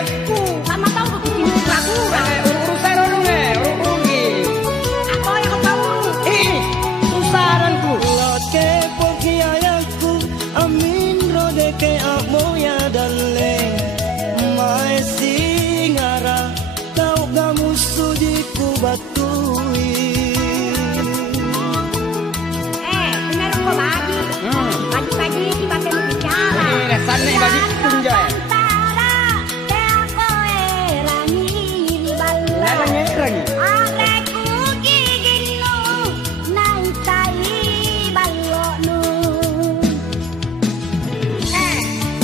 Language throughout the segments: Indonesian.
aku. Sama tahu ke kucing aku. Urusan orang rugi. Aku yang tahu. Susaranku. Lake poki ayahku, amin rodeke amoya dalle. Mae singara, kau gamu sujiku batui. Benar kok bagi. Bagi-bagi di batin bicara. Rasanya bagi tunjai. Lagi.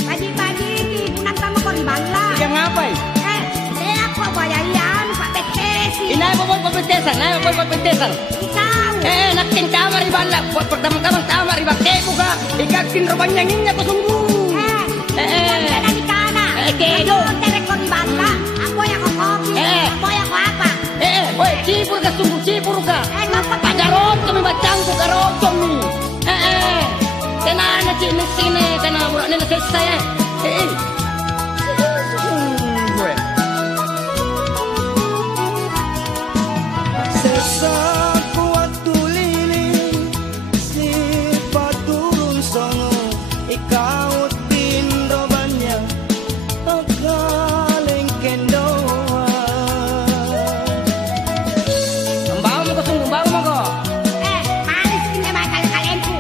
Pagi-pagi di bulan kamu kau ribala. Yang ngapain? Saya aku bayaran Pak Petesi. Ini apa buat pentesan? Nakin kamar ribala. Buat pertama-tama kamar ribala. Buka. Ikatin rupanya nginnya ko sungguh. Ada di kana. Kedo terekor ribala. Aku yang kau kopi. Aku yang kau apa? Woi, cipur ka sungguh cipur ka. Ngapa Pajarot kami bacang ko karotong ni. Tenana cini sini tenana buat nena saya. Sesaku waktu lili, sifat turun songo, ikaut pindo banyak, akaleng kendoa. Bawa mo ko sungguh, bawa mo ko. Manis ini bakal kalianku.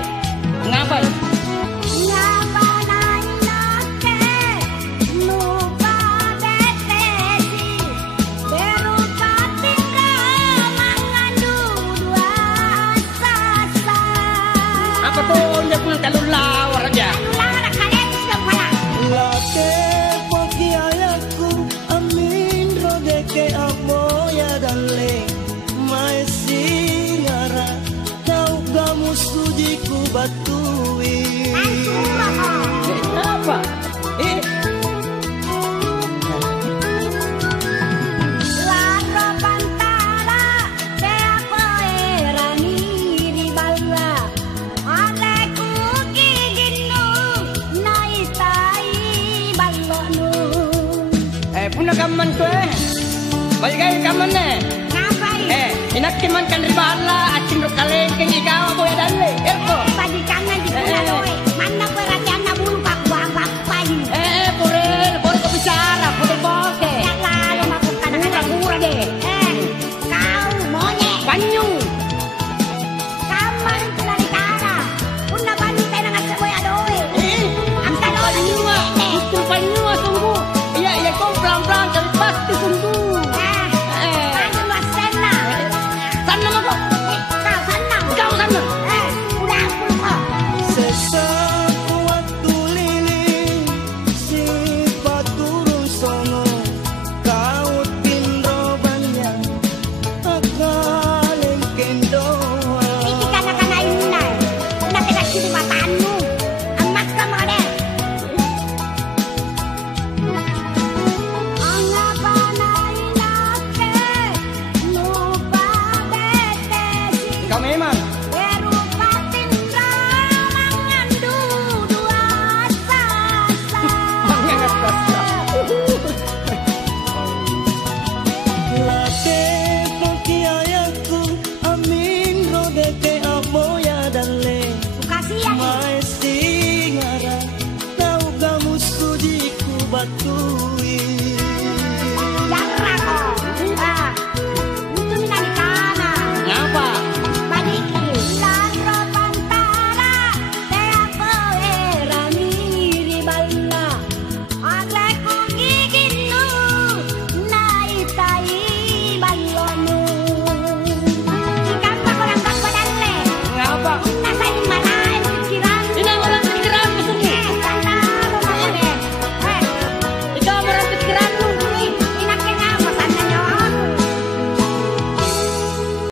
Ngapain? Ngapa nake lupa betesi berupa tinggal mengandung dua sasa. Apa tuh dia punya telur lawar aja? Lara kalian sudah pala. Lake poki ayahku, amin rodeke amoya dalle. Mae singara, kau gamu sujiku batui. Apa? Lara pantara beako erani di bala. Aleku giginu naitai balonu. Punya kaman ko balik kayo kaman Ngapain? Inakin man kan ribala, acing ro kalengkeng ikaw mo ya dalle. Erko. Bagi kangen di Punaloy. Mana ko rakyat na bulu kak buang papai. Purel ko bicara, purel boke. Ya lalu aku kadang-kadang Kurang deh. kau monyet. Panyu. Kaman pula di kana. Una bantay na nga sa boy adoy. Ang talon ni Itu panyu sungguh. Iya kau pelan-pelan tapi pasti sungguh. Ano masen na? Sana mo ko. Kau sanang. Ikaw sana. Udah aku ko. Sesaku waktu lili, sifat turun songo, kaut pindo banyak, akaleng kendoa. Iki kana kana inay. Una pinagkili matanmu. Ang makka mo de. Ang abanay nake lupa betesi. Ikaw memang. Berupa tinggal mengandung dua sasa. Lake poki ayahku, amin rodeke amoya dalle. Kasihan. Mae singara, kau gamu sujiku batui.